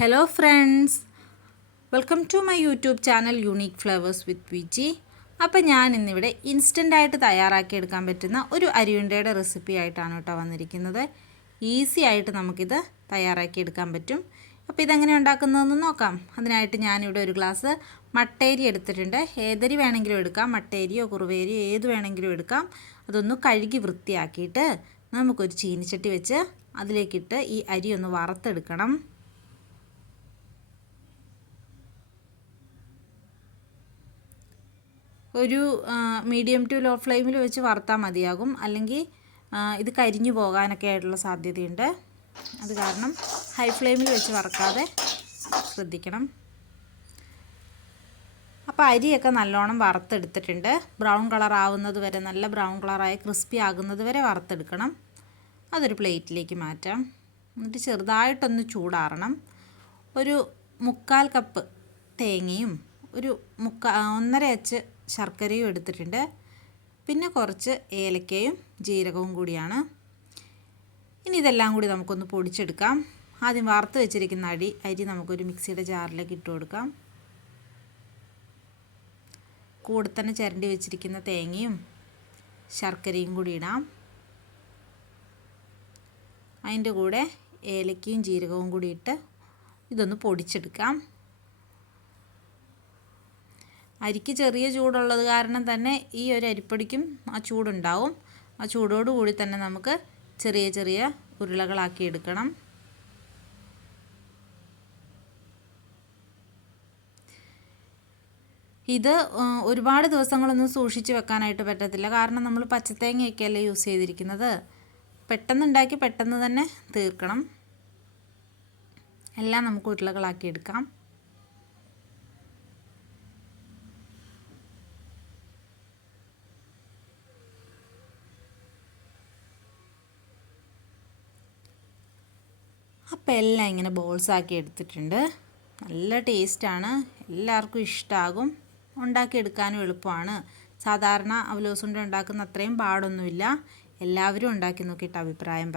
Hello friends welcome to my YouTube channel unique flavours with Viji അപ്പോൾ ഞാൻ ഇന്നിവിടെ തയ്യാറാക്കി എടുക്കാൻ പറ്റുന്ന ഒരു അരിയുണ്ടയുടെ റെസിപ്പി ആയിട്ടാണ് കേട്ടോ വന്നിരിക്കുന്നത്. ഈസി ആയിട്ട് നമുക്കിത് തയ്യാറാക്കി എടുക്കാൻ പറ്റും. അപ്പോൾ ഇതെങ്ങനെ ഉണ്ടാക്കുന്നതെന്ന് നോക്കാം. അതിനായിട്ട് ഞാനിവിടെ ഒരു ഗ്ലാസ് മട്ടേരി എടുത്തിട്ടുണ്ട്. ഏതരി വേണമെങ്കിലും എടുക്കാം. മട്ടേരിയോ കുറുവേരിയോ ഏത് വേണമെങ്കിലും എടുക്കാം. അതൊന്ന് കഴുകി വൃത്തിയാക്കിയിട്ട് നമുക്കൊരു ചീനിച്ചട്ടി വെച്ച് അതിലേക്കിട്ട് ഈ അരി ഒന്ന് വറുത്തെടുക്കണം. ഒരു മീഡിയം ടു ലോ ഫ്ലെയിമിൽ വെച്ച് വറുത്താൽ മതിയാകും. അല്ലെങ്കിൽ ഇത് കരിഞ്ഞു പോകാനൊക്കെ ആയിട്ടുള്ള സാധ്യതയുണ്ട്. അത് കാരണം ഹൈ ഫ്ലെയിമിൽ വെച്ച് വറക്കാതെ ശ്രദ്ധിക്കണം. അപ്പോൾ അരിയൊക്കെ നല്ലോണം വറുത്തെടുത്തിട്ടുണ്ട്. ബ്രൗൺ കളർ ആവുന്നത് വരെ നല്ല ബ്രൗൺ കളറായി ക്രിസ്പി ആകുന്നത് വരെ വറുത്തെടുക്കണം. അതൊരു പ്ലേറ്റിലേക്ക് മാറ്റാം. എന്നിട്ട് ചെറുതായിട്ടൊന്ന് ചൂടാറണം. ഒരു മുക്കാൽ കപ്പ് തേങ്ങയും ഒരു മുക്കാ ഒന്നര അച്ച് ശർക്കരയും എടുത്തിട്ടുണ്ട്. പിന്നെ കുറച്ച് ഏലക്കയും ജീരകവും കൂടിയാണ്. ഇനി ഇതെല്ലാം കൂടി നമുക്കൊന്ന് പൊടിച്ചെടുക്കാം. ആദ്യം വറുത്ത് വെച്ചിരിക്കുന്ന അടി അരി നമുക്കൊരു മിക്സിയുടെ ജാറിലേക്ക് ഇട്ട് കൊടുക്കാം. കൂടെ തന്നെ ചിരണ്ടി വെച്ചിരിക്കുന്ന തേങ്ങയും ശർക്കരയും കൂടി ഇടാം. അതിന്റെ കൂടെ ഏലക്കയും ജീരകവും കൂടി ഇട്ട് ഇതൊന്ന് പൊടിച്ചെടുക്കാം. അരിക്ക് ചെറിയ ചൂടുള്ളത് കാരണം തന്നെ ഈ ഒരു അരിപ്പൊടിക്കും ആ ചൂടുണ്ടാവും. ആ ചൂടോട് കൂടി തന്നെ നമുക്ക് ചെറിയ ചെറിയ ഉരുളകളാക്കി എടുക്കണം. ഇത് ഒരുപാട് ദിവസങ്ങളൊന്നും സൂക്ഷിച്ച് വെക്കാനായിട്ട് പറ്റത്തില്ല. കാരണം നമ്മൾ പച്ചത്തേങ്ങയൊക്കെയല്ലേ യൂസ് ചെയ്തിരിക്കുന്നത്. പെട്ടെന്ന് ഉണ്ടാക്കി പെട്ടെന്ന് തന്നെ തീർക്കണം. എല്ലാം നമുക്ക് ഉരുളകളാക്കി എടുക്കാം. അപ്പോൾ എല്ലാം ഇങ്ങനെ ബോൾസാക്കി എടുത്തിട്ടുണ്ട്. നല്ല ടേസ്റ്റാണ്. എല്ലാവർക്കും ഇഷ്ടമാകും ഉണ്ടാക്കിയെടുക്കാനും എളുപ്പമാണ്. സാധാരണ അവലോസുണ്ട ഉണ്ടാക്കുന്ന അത്രയും പാടൊന്നുമില്ല. എല്ലാവരും ഉണ്ടാക്കി നോക്കിയിട്ട് അഭിപ്രായം പറയും